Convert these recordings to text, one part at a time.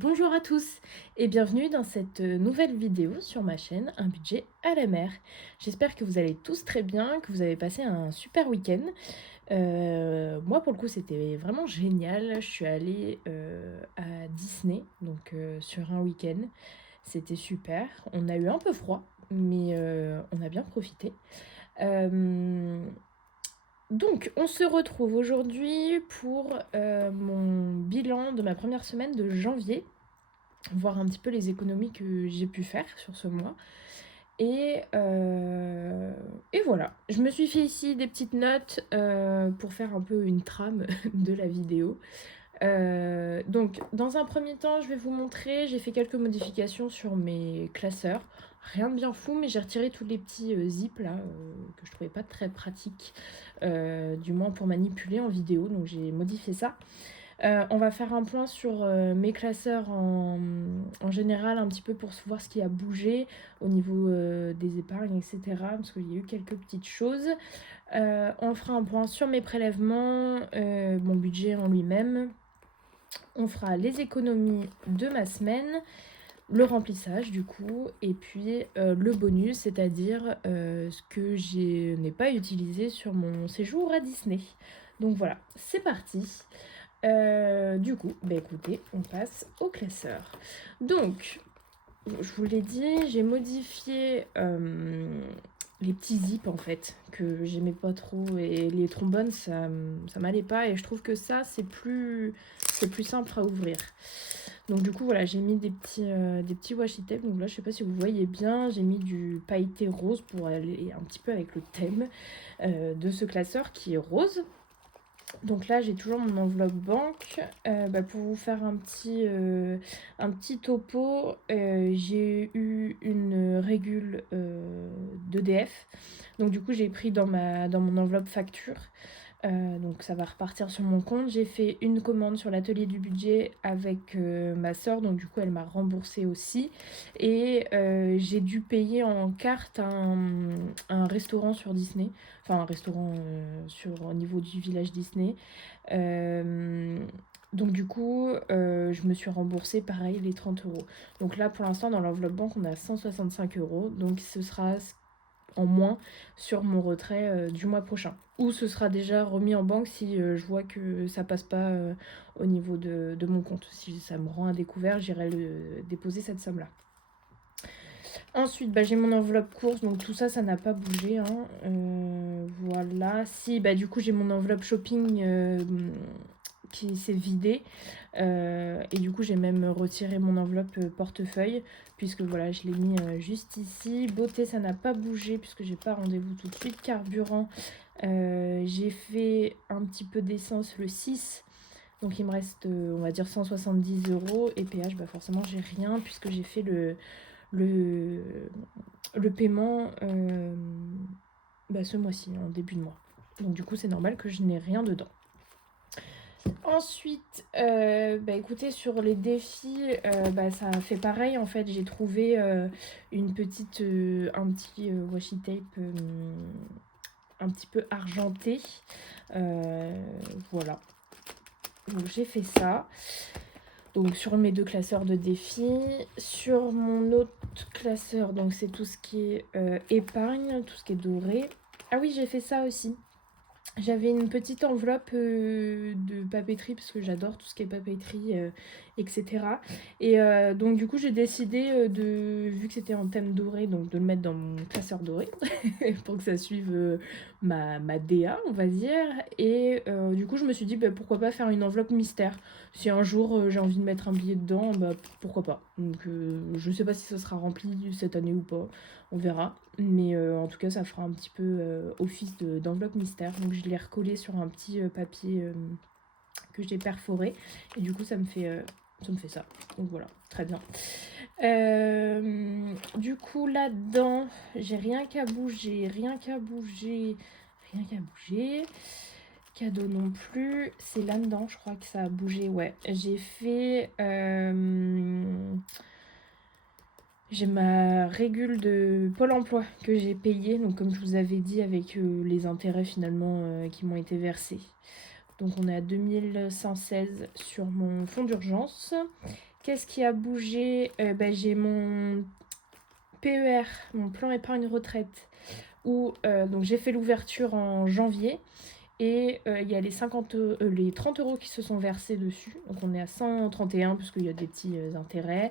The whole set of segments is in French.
Bonjour à tous et bienvenue dans cette nouvelle vidéo sur ma chaîne Un budget à la mer. J'espère que vous allez tous très bien, que vous avez passé un super week-end. Moi pour le coup c'était vraiment génial, je suis allée à Disney donc sur un week-end. C'était super, on a eu un peu froid mais on a bien profité. Euh, donc, on se retrouve aujourd'hui pour mon bilan de ma première semaine de janvier, voir un petit peu les économies que j'ai pu faire sur ce mois. Et, euh, et voilà, je me suis fait ici des petites notes pour faire un peu une trame de la vidéo. Donc, dans un premier temps, je vais vous montrer, j'ai fait quelques modifications sur mes classeurs. Rien de bien fou, mais j'ai retiré tous les petits zips là, que je trouvais pas très pratiques, du moins pour manipuler en vidéo, donc j'ai modifié ça. On va faire un point sur mes classeurs en général, un petit peu pour voir ce qui a bougé au niveau des épargnes, etc. Parce qu'il y a eu quelques petites choses. On fera un point sur mes prélèvements, mon budget en lui-même. On fera les économies de ma semaine, le remplissage du coup, et puis le bonus, c'est-à-dire ce que je n'ai pas utilisé sur mon séjour à Disney. Donc voilà, c'est parti. Du coup, bah écoutez, on passe au classeur. Donc, je vous l'ai dit, j'ai modifié les petits zips en fait, que j'aimais pas trop, et les trombones, ça m'allait pas, et je trouve que ça, c'est plus simple à ouvrir. Donc du coup, voilà, j'ai mis des petits washi tape. Donc là, je sais pas si vous voyez bien, j'ai mis du pailleté rose pour aller un petit peu avec le thème de ce classeur qui est rose. Donc là, j'ai toujours mon enveloppe banque. Pour vous faire un petit topo, j'ai eu une régule d'EDF. Donc du coup, j'ai pris dans mon enveloppe facture. Donc ça va repartir sur mon compte. J'ai fait une commande sur l'atelier du budget avec ma soeur, donc du coup elle m'a remboursé aussi. Et j'ai dû payer en carte un restaurant sur Disney, enfin un restaurant au niveau du village Disney. Donc du coup, je me suis remboursée pareil les 30 euros. Donc là pour l'instant dans l'enveloppe banque on a 165 euros. Donc ce sera en moins sur mon retrait du mois prochain. Ou ce sera déjà remis en banque si je vois que ça passe pas au niveau de mon compte. Si ça me rend à découvert, j'irai déposer cette somme-là. Ensuite, j'ai mon enveloppe course, donc tout ça, ça n'a pas bougé. Hein. Voilà. Si, du coup, j'ai mon enveloppe shopping qui s'est vidée. Et du coup, j'ai même retiré mon enveloppe portefeuille, puisque voilà, je l'ai mis juste ici. Beauté, ça n'a pas bougé, puisque j'ai pas rendez-vous tout de suite. Carburant, j'ai fait un petit peu d'essence le 6. Donc il me reste, on va dire, 170 euros. Et péage, forcément, j'ai rien, puisque j'ai fait le, le paiement ce mois-ci, en début de mois. Donc du coup, c'est normal que je n'ai rien dedans. Ensuite, écoutez, sur les défis, ça a fait pareil. En fait, j'ai trouvé un petit washi tape un petit peu argenté. Voilà. Donc j'ai fait ça. Donc sur mes deux classeurs de défis. Sur mon autre classeur, donc c'est tout ce qui est épargne, tout ce qui est doré. Ah oui, j'ai fait ça aussi. J'avais une petite enveloppe de papeterie parce que j'adore tout ce qui est papeterie, etc. Et donc du coup j'ai décidé vu que c'était en thème doré, donc de le mettre dans mon classeur doré pour que ça suive ma DA, on va dire. Et du coup je me suis dit pourquoi pas faire une enveloppe mystère. Si un jour j'ai envie de mettre un billet dedans, pourquoi pas. Donc je sais pas si ça sera rempli cette année ou pas, on verra. Mais en tout cas, ça fera un petit peu office d'enveloppe mystère. Donc je l'ai recollé sur un petit papier que j'ai perforé. Et du coup, ça me fait ça. Donc voilà, très bien. Du coup, là-dedans, j'ai rien qu'à bouger, rien qu'à bouger. Cadeau non plus. C'est là-dedans, je crois que ça a bougé. Ouais, j'ai fait... j'ai ma régule de Pôle emploi que j'ai payée, donc comme je vous avais dit, avec les intérêts finalement qui m'ont été versés. Donc on est à 2116 sur mon fonds d'urgence. Qu'est-ce qui a bougé? J'ai mon PER, mon plan épargne retraite, où donc j'ai fait l'ouverture en janvier. Et il y a les 30 € qui se sont versés dessus. Donc on est à 131 puisqu'il y a des petits intérêts.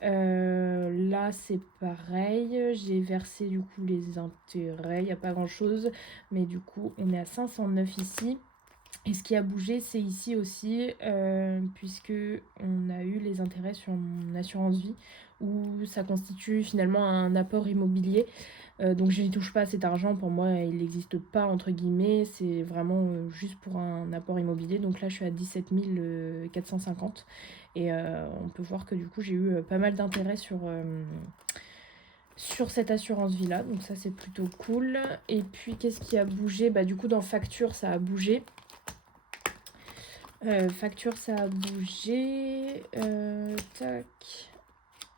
Là c'est pareil. J'ai versé du coup les intérêts. Il n'y a pas grand chose. Mais du coup on est à 509 ici. Et ce qui a bougé, c'est ici aussi, puisque on a eu les intérêts sur mon assurance vie, où ça constitue finalement un apport immobilier. Donc je n'y touche pas cet argent, pour moi il n'existe pas entre guillemets, c'est vraiment juste pour un apport immobilier. Donc là je suis à 17 450 et on peut voir que du coup j'ai eu pas mal d'intérêts sur cette assurance vie là, donc ça c'est plutôt cool. Et puis qu'est-ce qui a bougé? Du coup dans facture ça a bougé. Facture ça a bougé. Tac.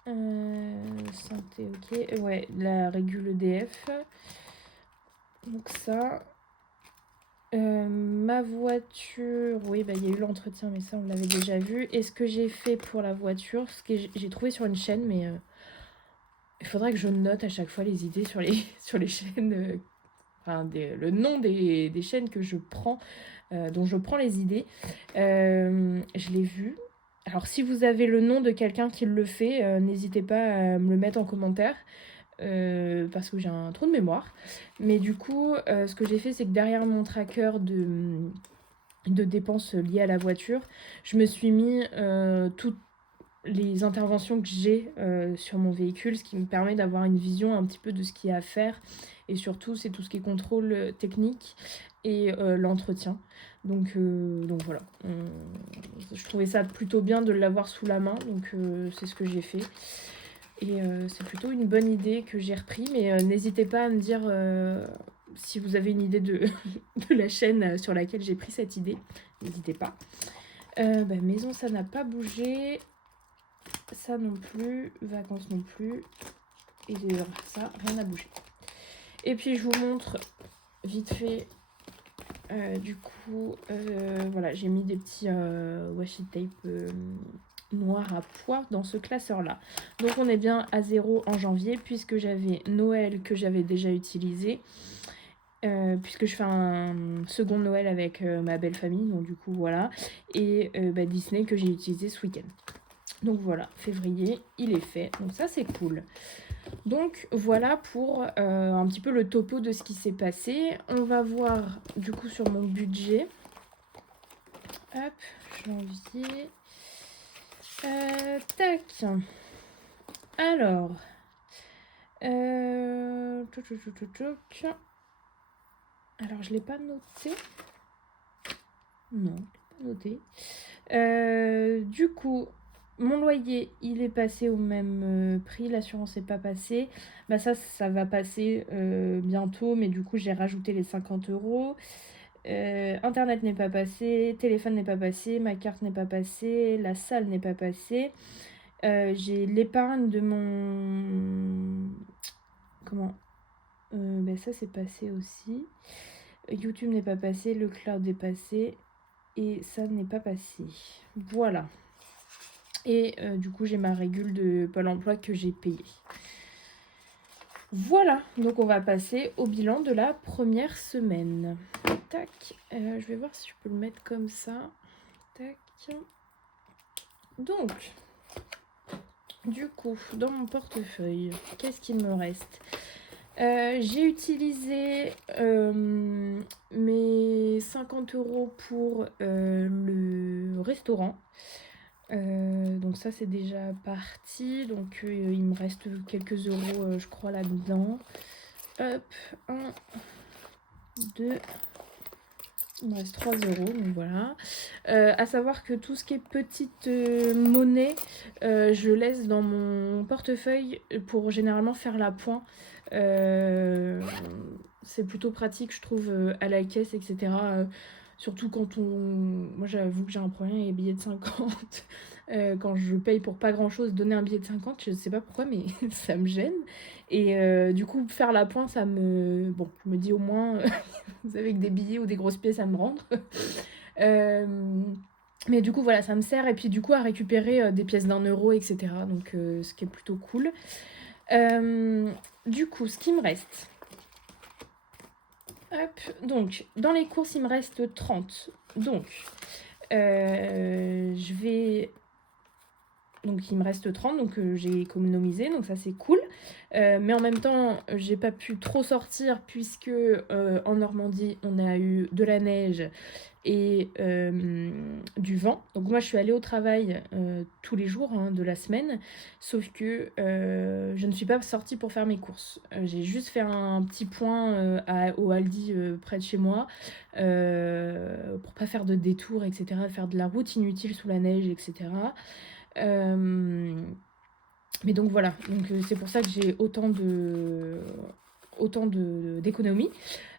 Santé, ok. Ouais, la régule EDF. Donc ça. Ma voiture, oui, il y a eu l'entretien, mais ça on l'avait déjà vu. Et ce que j'ai fait pour la voiture, ce que j'ai trouvé sur une chaîne, mais il faudrait que je note à chaque fois les idées sur les, sur les chaînes, le nom des chaînes que je prends, dont je prends les idées. Je l'ai vu. Alors si vous avez le nom de quelqu'un qui le fait, n'hésitez pas à me le mettre en commentaire. Parce que j'ai un trou de mémoire. Mais du coup, ce que j'ai fait, c'est que derrière mon tracker de dépenses liées à la voiture, je me suis mis toutes les interventions que j'ai sur mon véhicule, ce qui me permet d'avoir une vision un petit peu de ce qu'il y a à faire. Et surtout, c'est tout ce qui est contrôle technique et l'entretien. Donc voilà, je trouvais ça plutôt bien de l'avoir sous la main, donc c'est ce que j'ai fait. Et c'est plutôt une bonne idée que j'ai repris, mais n'hésitez pas à me dire si vous avez une idée de la chaîne sur laquelle j'ai pris cette idée. N'hésitez pas. Maison, ça n'a pas bougé. Ça non plus. Vacances non plus. Et ça, rien n'a bougé. Et puis je vous montre vite fait. Du coup, voilà, j'ai mis des petits washi tape noir à pois dans ce classeur là. Donc on est bien à 0 en janvier, puisque j'avais Noël que j'avais déjà utilisé, puisque je fais un second Noël avec ma belle famille, donc du coup voilà, et Disney que j'ai utilisé ce week-end. Donc voilà, février il est fait, donc ça c'est cool. Donc voilà pour un petit peu le topo de ce qui s'est passé. On va voir du coup sur mon budget. Hop, janvier. Tac. Alors. Alors je l'ai pas noté. Non, je l'ai pas noté. Du coup, mon loyer, il est passé au même prix. L'assurance n'est pas passée. Ça va passer bientôt. Mais du coup, j'ai rajouté les 50 €. Internet n'est pas passé. Téléphone n'est pas passé. Ma carte n'est pas passée. La salle n'est pas passée. J'ai l'épargne de mon... Comment ça, c'est passé aussi. YouTube n'est pas passé. Le cloud est passé. Et ça n'est pas passé. Voilà. Et du coup, j'ai ma régule de Pôle emploi que j'ai payée. Voilà, donc on va passer au bilan de la première semaine. Tac, je vais voir si je peux le mettre comme ça. Tac. Donc, du coup, dans mon portefeuille, qu'est-ce qu'il me reste? J'ai utilisé mes 50 € pour le restaurant. Donc ça c'est déjà parti. Donc il me reste quelques euros je crois là-dedans. Hop, 1, 2, il me reste 3 €, donc voilà. À savoir que tout ce qui est petite monnaie, je laisse dans mon portefeuille pour généralement faire la pointe. C'est plutôt pratique je trouve à la caisse, etc. Surtout quand moi j'avoue que j'ai un problème avec les billets de 50. Quand je paye pour pas grand chose, donner un billet de 50, je sais pas pourquoi, mais ça me gêne. Et du coup, faire la pointe, ça me... Bon, je me dis au moins, vous avez que des billets ou des grosses pièces à me rendre. Mais du coup, voilà, ça me sert et puis du coup à récupérer des pièces d'1 € etc. Donc ce qui est plutôt cool. Du coup, ce qui me reste. Hop, donc dans les courses, il me reste 30. Donc je vais. Donc il me reste 30, donc j'ai économisé, donc ça c'est cool. Mais en même temps, j'ai pas pu trop sortir puisque en Normandie, on a eu de la neige et du vent. Donc moi je suis allée au travail tous les jours de la semaine, sauf que je ne suis pas sortie pour faire mes courses. J'ai juste fait un petit point au Aldi près de chez moi pour pas faire de détours, etc., faire de la route inutile sous la neige, etc. Mais donc voilà, donc c'est pour ça que j'ai autant d'économies.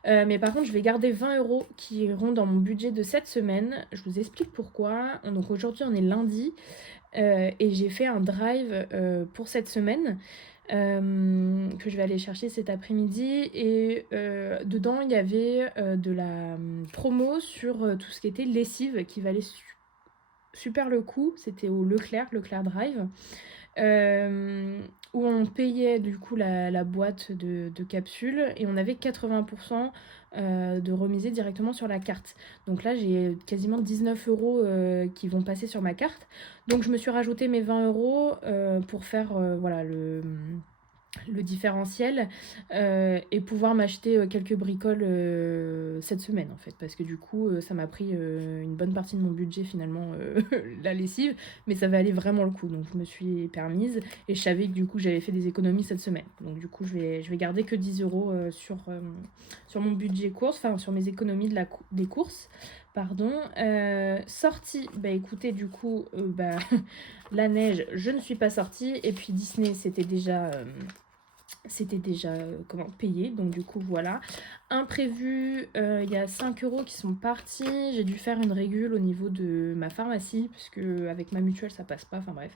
Mais par contre, je vais garder 20 € qui iront dans mon budget de cette semaine. Je vous explique pourquoi. Donc aujourd'hui, on est lundi et j'ai fait un drive pour cette semaine que je vais aller chercher cet après-midi. Et dedans, il y avait de la promo sur tout ce qui était lessive qui valait super le coup. C'était au Leclerc Drive. Où on payait du coup la boîte de capsules et on avait 80% de remisé directement sur la carte. Donc là, j'ai quasiment 19 € qui vont passer sur ma carte. Donc je me suis rajouté mes 20 € pour faire voilà, le différentiel et pouvoir m'acheter quelques bricoles cette semaine en fait, parce que du coup ça m'a pris une bonne partie de mon budget finalement la lessive, mais ça va aller vraiment le coup, donc je me suis permise et je savais que du coup j'avais fait des économies cette semaine, donc du coup je vais garder que 10 € sur mon budget course, enfin sur mes économies des courses, pardon. Sortie, bah écoutez, du coup la neige, je ne suis pas sortie, et puis Disney c'était déjà comment payé, donc du coup voilà. Imprévu, il y a 5 € qui sont partis. J'ai dû faire une régule au niveau de ma pharmacie parce que avec ma mutuelle ça passe pas, enfin bref.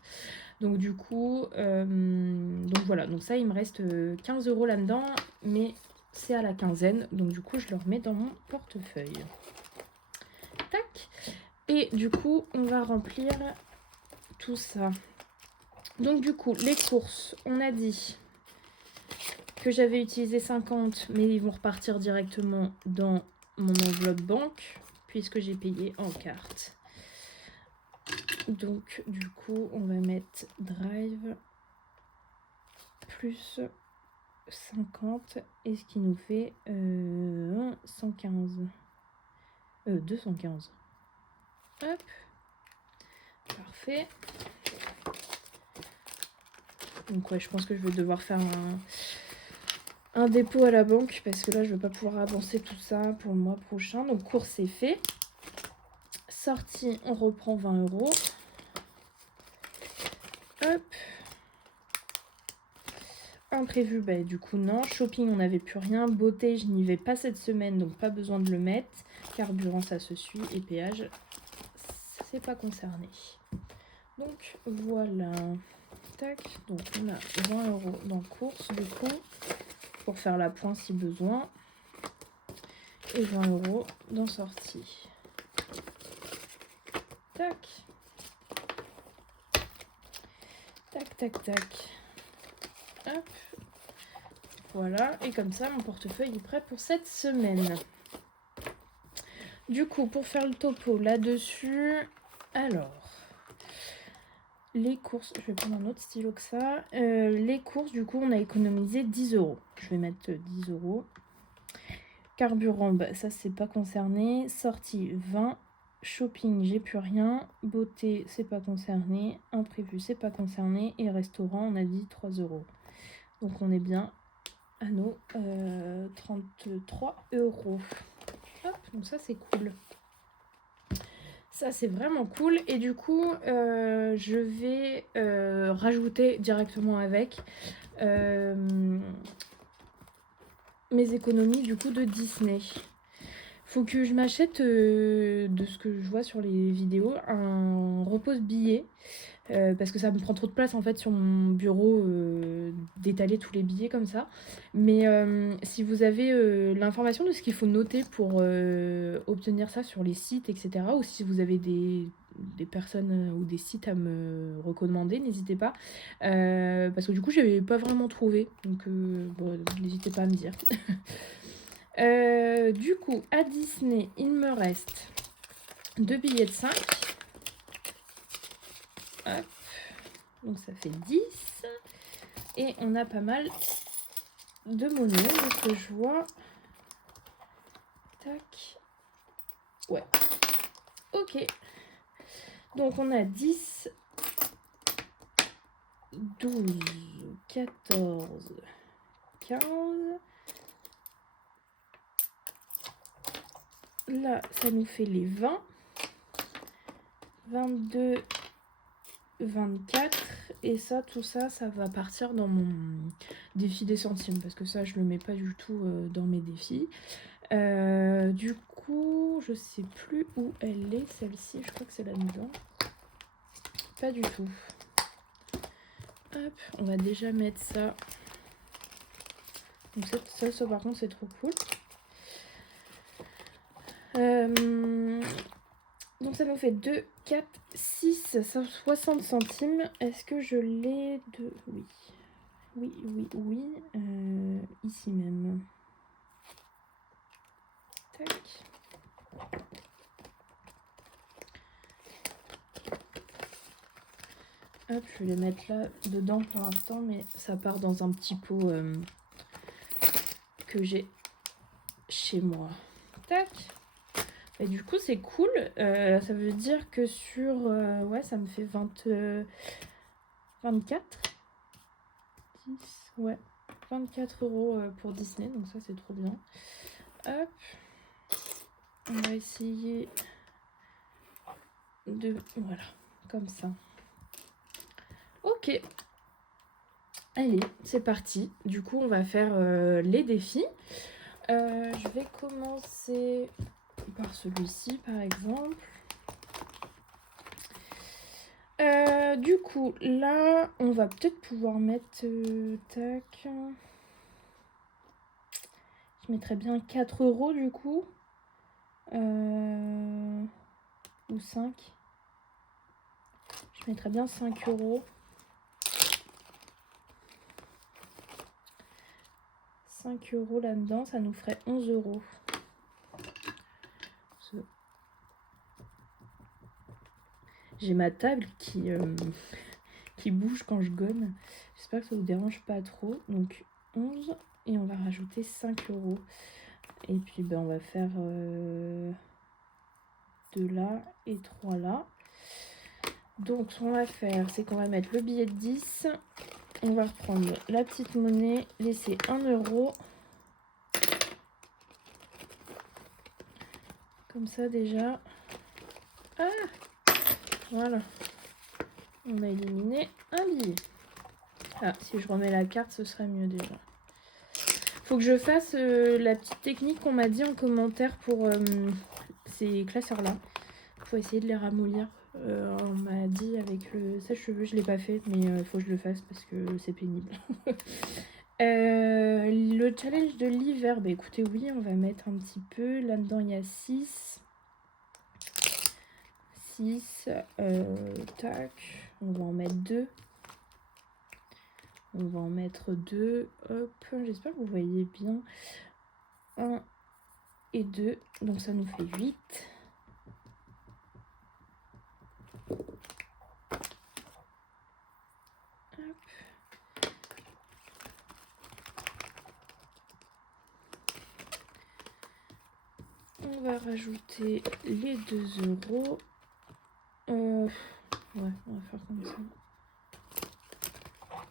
Donc du coup donc voilà, donc ça il me reste 15 € là-dedans, mais c'est à la quinzaine, donc du coup je le remets dans mon portefeuille. Tac. Et du coup on va remplir tout ça. Donc du coup les courses, on a dit que j'avais utilisé 50, mais ils vont repartir directement dans mon enveloppe banque puisque j'ai payé en carte. Donc du coup on va mettre drive plus 50 et ce qui nous fait 115 215. Hop, parfait. Donc ouais, je pense que je vais devoir faire un dépôt à la banque parce que là je vais pas pouvoir avancer tout ça pour le mois prochain. Donc course c'est fait. Sortie, on reprend 20 €. Hop. Imprévu, bah du coup non. Shopping, on n'avait plus rien. Beauté, je n'y vais pas cette semaine, donc pas besoin de le mettre. Carburant, ça se suit. Et péage, c'est pas concerné. Donc voilà. Tac. Donc on a 20 € dans course du coup, pour faire la pointe si besoin. Et 20 € dans sortie. Tac. Tac, tac, tac. Hop. Voilà, et comme ça, mon portefeuille est prêt pour cette semaine. Du coup, pour faire le topo là-dessus, alors, les courses, je vais prendre un autre stylo que ça. Les courses, du coup, on a économisé 10 €. Je vais mettre 10 €. Carburant, bah, ça, c'est pas concerné. Sortie, 20. Shopping, j'ai plus rien. Beauté, c'est pas concerné. Imprévu, c'est pas concerné. Et restaurant, on a dit 3 €. Donc, on est bien à nos 33 €. Hop, donc ça c'est cool. Ça c'est vraiment cool. Et du coup, je vais rajouter directement avec mes économies du coup de Disney. Faut que je m'achète, de ce que je vois sur les vidéos, un repose-billets. Parce que ça me prend trop de place en fait sur mon bureau d'étaler tous les billets comme ça. Mais si vous avez l'information de ce qu'il faut noter pour obtenir ça sur les sites, etc., ou si vous avez des personnes ou des sites à me recommander, n'hésitez pas. Parce que du coup, je n'avais pas vraiment trouvé. Donc, bon, n'hésitez pas à me dire. Du coup, à Disney, il me reste 2 billets de 5. Hop. Donc, ça fait 10. Et on a pas mal de monnaie, de ce que je vois. Tac. Ouais. Ok. Donc, on a 10, 12, 14, 15. Là, ça nous fait les 20, 22, 24. Et ça, tout ça, ça va partir dans mon défi des centimes. Parce que ça, je le mets pas du tout dans mes défis. Du coup, je sais plus où elle est, celle-ci. Je crois que c'est là-dedans. Pas du tout. Hop, on va déjà mettre ça. Donc ça par contre, c'est trop cool. Donc ça nous fait 2, 4, 6, 60 centimes. Est-ce que je l'ai de... Oui. Oui. Ici même. Tac. Hop, je vais les mettre là dedans pour l'instant, mais ça part dans un petit pot que j'ai chez moi. Tac. Et du coup, c'est cool. Ça veut dire que sur... ouais, ça me fait 24. 10, ouais. 24 € pour Disney, donc ça, c'est trop bien. Hop. On va essayer de... Voilà, comme ça. Ok. Allez, c'est parti. Du coup, on va faire les défis. Je vais commencer par celui-ci, par exemple. Du coup, là, on va peut-être pouvoir mettre... tac. Je mettrais bien 4 € du coup. Ou 5. Je mettrais bien 5 €. 5 € là-dedans, ça nous ferait 11 €. J'ai ma table qui bouge quand je gomme. J'espère que ça vous dérange pas trop. Donc 11 et on va rajouter 5 €. Et puis on va faire 2 là et 3 là. Donc ce qu'on va faire, c'est qu'on va mettre le billet de 10. On va reprendre la petite monnaie, laisser 1 €. Comme ça déjà. Ah, voilà. On a éliminé un billet. Ah, si je remets la carte, ce serait mieux déjà. Faut que je fasse la petite technique qu'on m'a dit en commentaire pour ces classeurs-là. Faut essayer de les ramollir. On m'a dit avec le sèche-cheveux, je l'ai pas fait, mais il faut que je le fasse parce que c'est pénible. Le challenge de l'hiver, bah écoutez, oui, on va mettre un petit peu. Là-dedans, il y a 6. 6. Tac. On va en mettre 2. On va en mettre 2. Hop. J'espère que vous voyez bien. 1 et 2. Donc ça nous fait 8. On va rajouter les 2 €. Ouais, on va faire comme ça.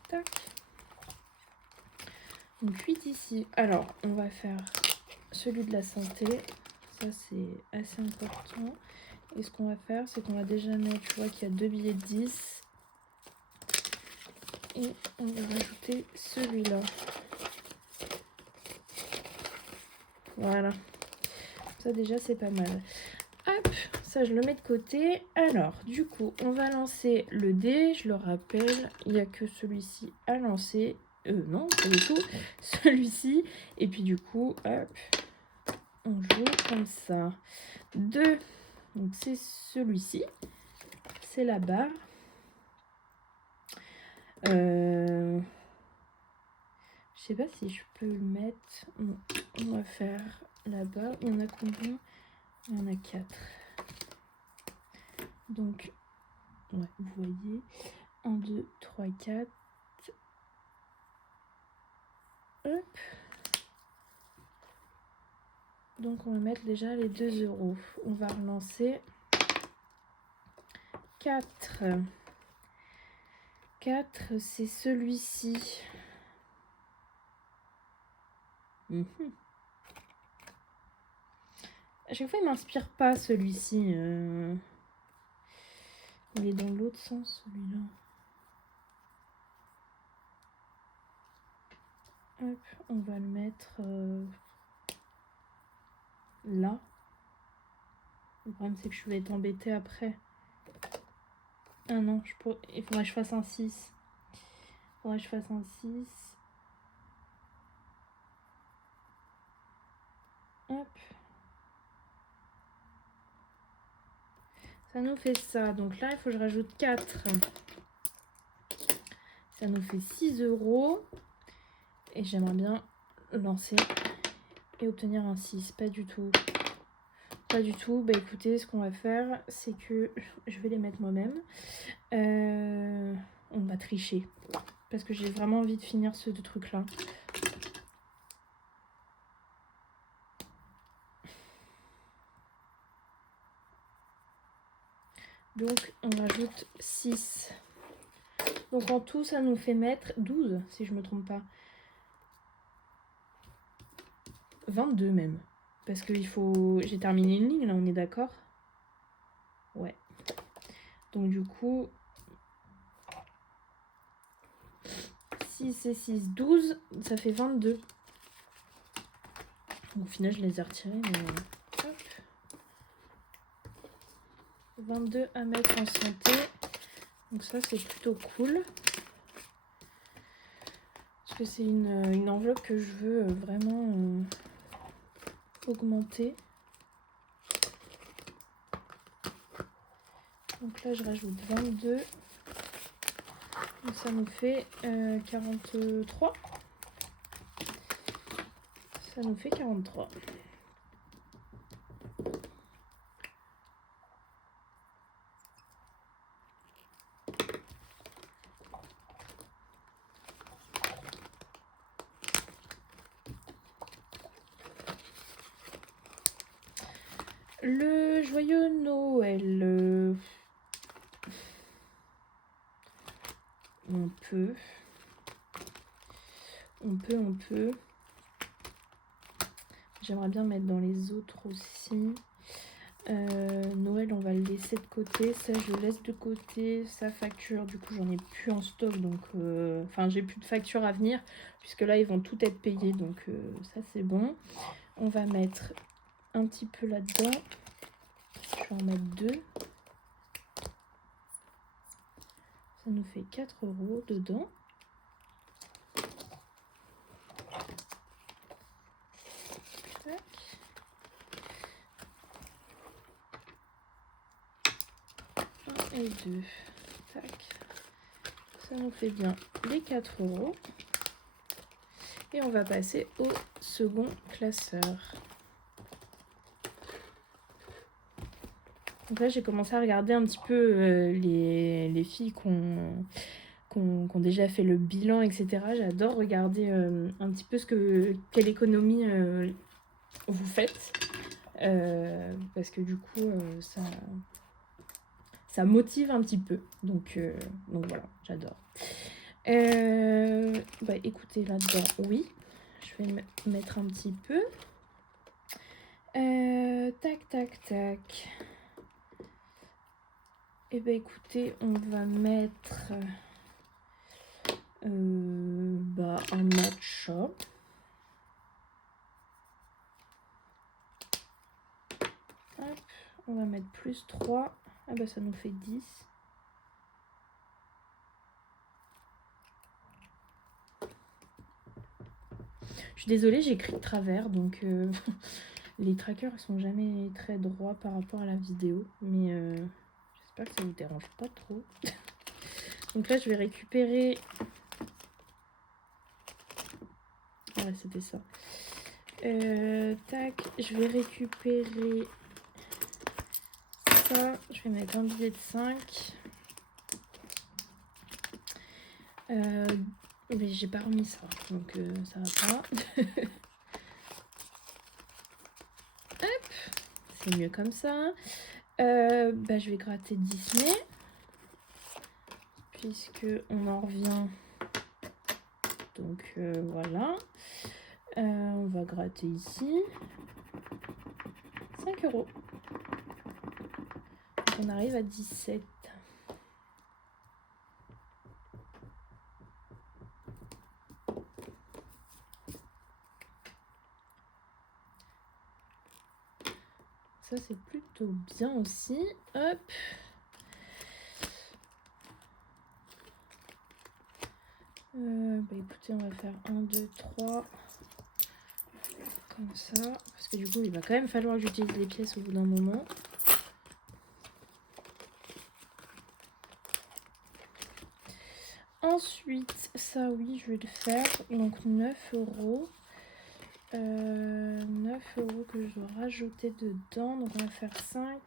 Tac. Donc 8 ici. Alors, on va faire celui de la santé. Ça, c'est assez important. Et ce qu'on va faire, c'est qu'on va déjà mettre, tu vois qu'il y a 2 billets de 10. Et on va rajouter celui-là. Voilà. Ça, déjà, c'est pas mal. Hop, ça, je le mets de côté. Alors, du coup, on va lancer le dé. Je le rappelle, il n'y a que celui-ci à lancer. Non, pas du tout. Celui-ci. Et puis, du coup, hop, on joue comme ça. 2. Donc, c'est celui-ci. c'est la barre. Je sais pas si je peux le mettre. Non, on va faire la barre. Il y en a combien? Il y en a 4. Donc, ouais, vous voyez. 1, 2, 3, 4. Hop. Donc, on va mettre déjà les 2 €. On va relancer. 4. 4, c'est celui-ci. À chaque fois, il m'inspire pas celui-ci. Il est dans l'autre sens, celui-là. Hop, on va le mettre là. Le problème, c'est que je vais être embêtée après. Ah non, il faudrait que je fasse un 6. Il faudrait que je fasse un 6. Hop. Ça nous fait ça. Donc là, il faut que je rajoute 4. Ça nous fait 6 €. Et j'aimerais bien lancer et obtenir un 6. Pas du tout. Pas du tout. Bah écoutez, ce qu'on va faire, c'est que je vais les mettre moi-même. On va tricher. Parce que j'ai vraiment envie de finir ce truc-là. Donc, on rajoute 6. Donc, en tout, ça nous fait mettre 12, si je ne me trompe pas. 22 même. Parce que j'ai terminé une ligne, là, on est d'accord? Ouais. Donc, du coup, 6 et 6, 12, ça fait 22. Au final, je les ai retirés, mais... Hop. 22 à mettre en santé. Donc ça, c'est plutôt cool. Parce que c'est une enveloppe que je veux vraiment augmenter. Donc là, je rajoute 22. Donc ça nous fait 43. Ça nous fait 43. Le joyeux Noël. On peut. J'aimerais bien mettre dans les autres aussi. Noël, on va le laisser de côté. Ça, je laisse de côté. Sa facture, du coup, j'en ai plus en stock. Donc, enfin, j'ai plus de facture à venir. Puisque là, ils vont tout être payés. Donc, ça, c'est bon. On va mettre un petit peu là-dedans. Je vais en mettre 2. Ça nous fait 4 € dedans. Tac. Et 2. Tac. Ça nous fait bien les 4 €. Et on va passer au second classeur. Donc là, j'ai commencé à regarder un petit peu les filles qui ont déjà fait le bilan, etc. J'adore regarder un petit peu quelle économie vous faites. Parce que du coup, ça motive un petit peu. Donc voilà, j'adore. Bah écoutez, là-dedans, oui. Je vais mettre un petit peu. Tac, tac, tac. Et bah écoutez, on va mettre un matcha. Hop, on va mettre plus 3. Ah bah ça nous fait 10. Je suis désolée, j'écris de travers, donc les trackers sont jamais très droits par rapport à la vidéo. Mais J'espère que ça vous dérange pas trop. Donc là, je vais récupérer... Ouais, c'était ça. Tac, je vais récupérer ça. Je vais mettre un billet de 5. Mais j'ai pas remis ça, donc ça va pas. Hop, c'est mieux comme ça. Je vais gratter Disney, puisque on en revient. Donc voilà. On va gratter ici. 5 €. On arrive à 17. Ça, c'est plutôt bien aussi. Hop. Écoutez, on va faire 1, 2, 3. Comme ça. Parce que du coup, il va quand même falloir que j'utilise les pièces au bout d'un moment. Ensuite, ça oui, je vais le faire. Donc 9 €. 9 € que je dois rajouter dedans. Donc on va faire 5.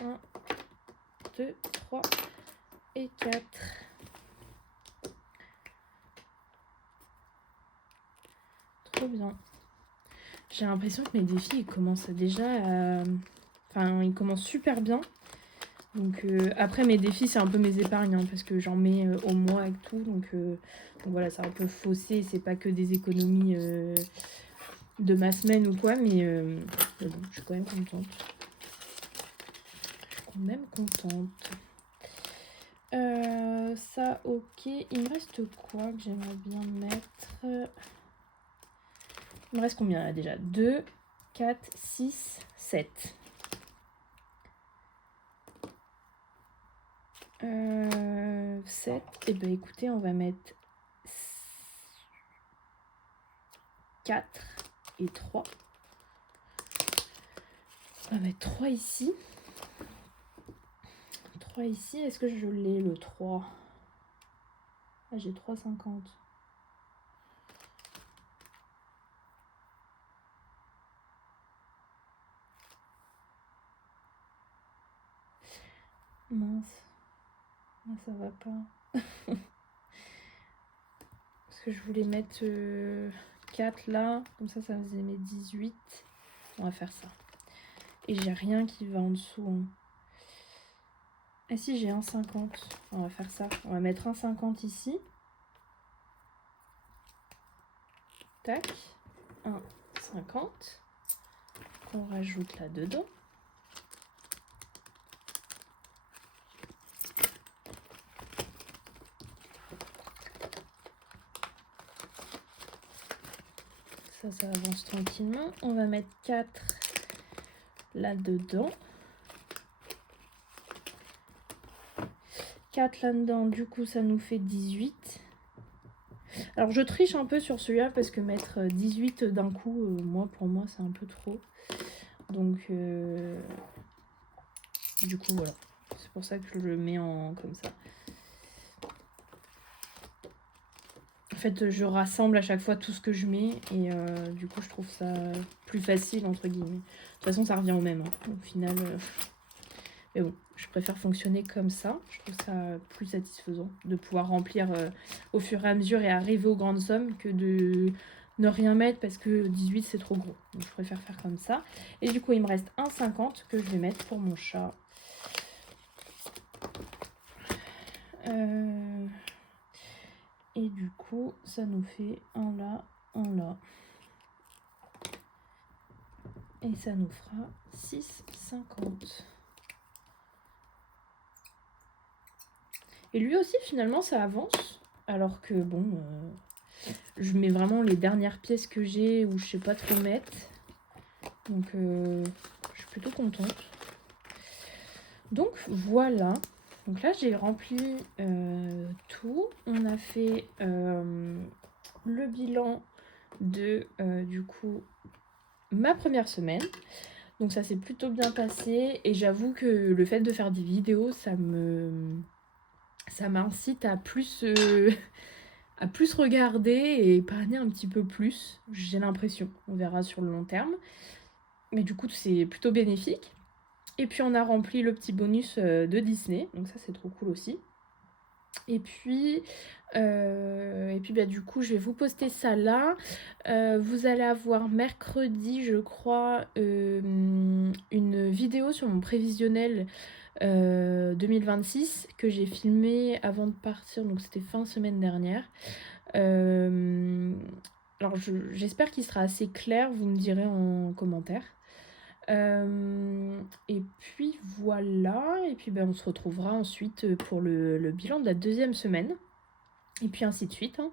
1, 2, 3 et 4. Trop bien. J'ai l'impression que mes défis, ils commencent déjà à... Enfin, ils commencent super bien. Donc après, mes défis, c'est un peu mes épargnes, hein, parce que j'en mets au mois et tout. Donc voilà, c'est un peu faussé. C'est pas que des économies de ma semaine ou quoi. Mais bon, je suis quand même contente. Ça, ok. Il me reste quoi que j'aimerais bien mettre? Il me reste combien là déjà? 2, 4, 6, 7. 7. Et ben écoutez, on va mettre 4 et 3. On va mettre 3 ici. 3 ici. Est-ce que je l'ai le 3? Ah, j'ai 3,50. Mince. Ah, ça va pas. Parce que je voulais mettre 4 là. Comme ça, ça faisait mes 18. On va faire ça. Et j'ai rien qui va en dessous. Hein. Ah si, j'ai 1,50. On va faire ça. On va mettre 1,50 ici. Tac. 1,50. Qu'on rajoute là-dedans. Ça avance tranquillement. On va mettre 4 là-dedans. 4 là-dedans, du coup, ça nous fait 18. Alors, je triche un peu sur celui-là parce que mettre 18 d'un coup, pour moi, c'est un peu trop. Donc, du coup, voilà. C'est pour ça que je le mets en comme ça. En fait, je rassemble à chaque fois tout ce que je mets et du coup, je trouve ça plus facile, entre guillemets. De toute façon, ça revient au même, hein, au final. Mais bon, je préfère fonctionner comme ça. Je trouve ça plus satisfaisant de pouvoir remplir au fur et à mesure et arriver aux grandes sommes que de ne rien mettre parce que 18, c'est trop gros. Donc, je préfère faire comme ça. Et du coup, il me reste 1,50 que je vais mettre pour mon chat. Et du coup, ça nous fait un là, un là. Et ça nous fera 6,50. Et lui aussi, finalement, ça avance. Alors que, bon, je mets vraiment les dernières pièces que j'ai où je sais pas trop mettre. Donc, je suis plutôt contente. Donc, voilà. Donc là, j'ai rempli tout. On a fait le bilan de, du coup, ma première semaine. Donc ça s'est plutôt bien passé et j'avoue que le fait de faire des vidéos, ça m'incite à plus, à plus regarder et épargner un petit peu plus, j'ai l'impression. On verra sur le long terme. Mais du coup, c'est plutôt bénéfique. Et puis on a rempli le petit bonus de Disney, donc ça c'est trop cool aussi. Et puis bah, du coup, je vais vous poster ça là. Vous allez avoir mercredi, je crois, une vidéo sur mon prévisionnel 2026 que j'ai filmé avant de partir, donc c'était fin semaine dernière. Alors j'espère qu'il sera assez clair, vous me direz en commentaire. Et puis voilà, et puis ben, on se retrouvera ensuite pour le bilan de la deuxième semaine. Et puis ainsi de suite, hein,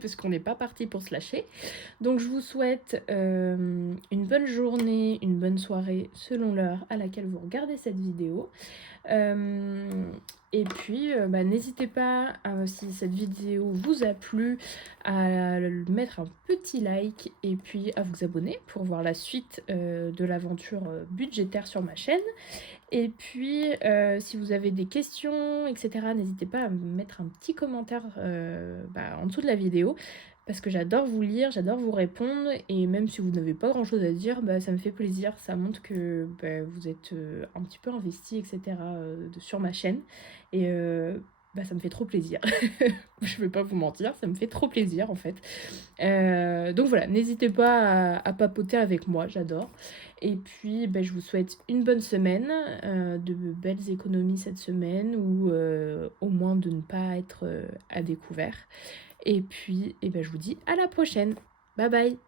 parce qu'on n'est pas parti pour se lâcher. Donc je vous souhaite une bonne journée, une bonne soirée selon l'heure à laquelle vous regardez cette vidéo. Et puis bah, n'hésitez pas, si cette vidéo vous a plu, à mettre un petit like et puis à vous abonner pour voir la suite de l'aventure budgétaire sur ma chaîne. Et puis si vous avez des questions, etc., n'hésitez pas à me mettre un petit commentaire en dessous de la vidéo, parce que j'adore vous lire, j'adore vous répondre, et même si vous n'avez pas grand chose à dire, bah, ça me fait plaisir, ça montre que bah, vous êtes un petit peu investi, etc. Sur ma chaîne, et bah, ça me fait trop plaisir. Je vais pas vous mentir, ça me fait trop plaisir en fait. Donc voilà, n'hésitez pas à papoter avec moi, j'adore. Et puis bah, je vous souhaite une bonne semaine, de belles économies cette semaine, ou au moins de ne pas être à découvert. Et puis, je vous dis à la prochaine. Bye bye!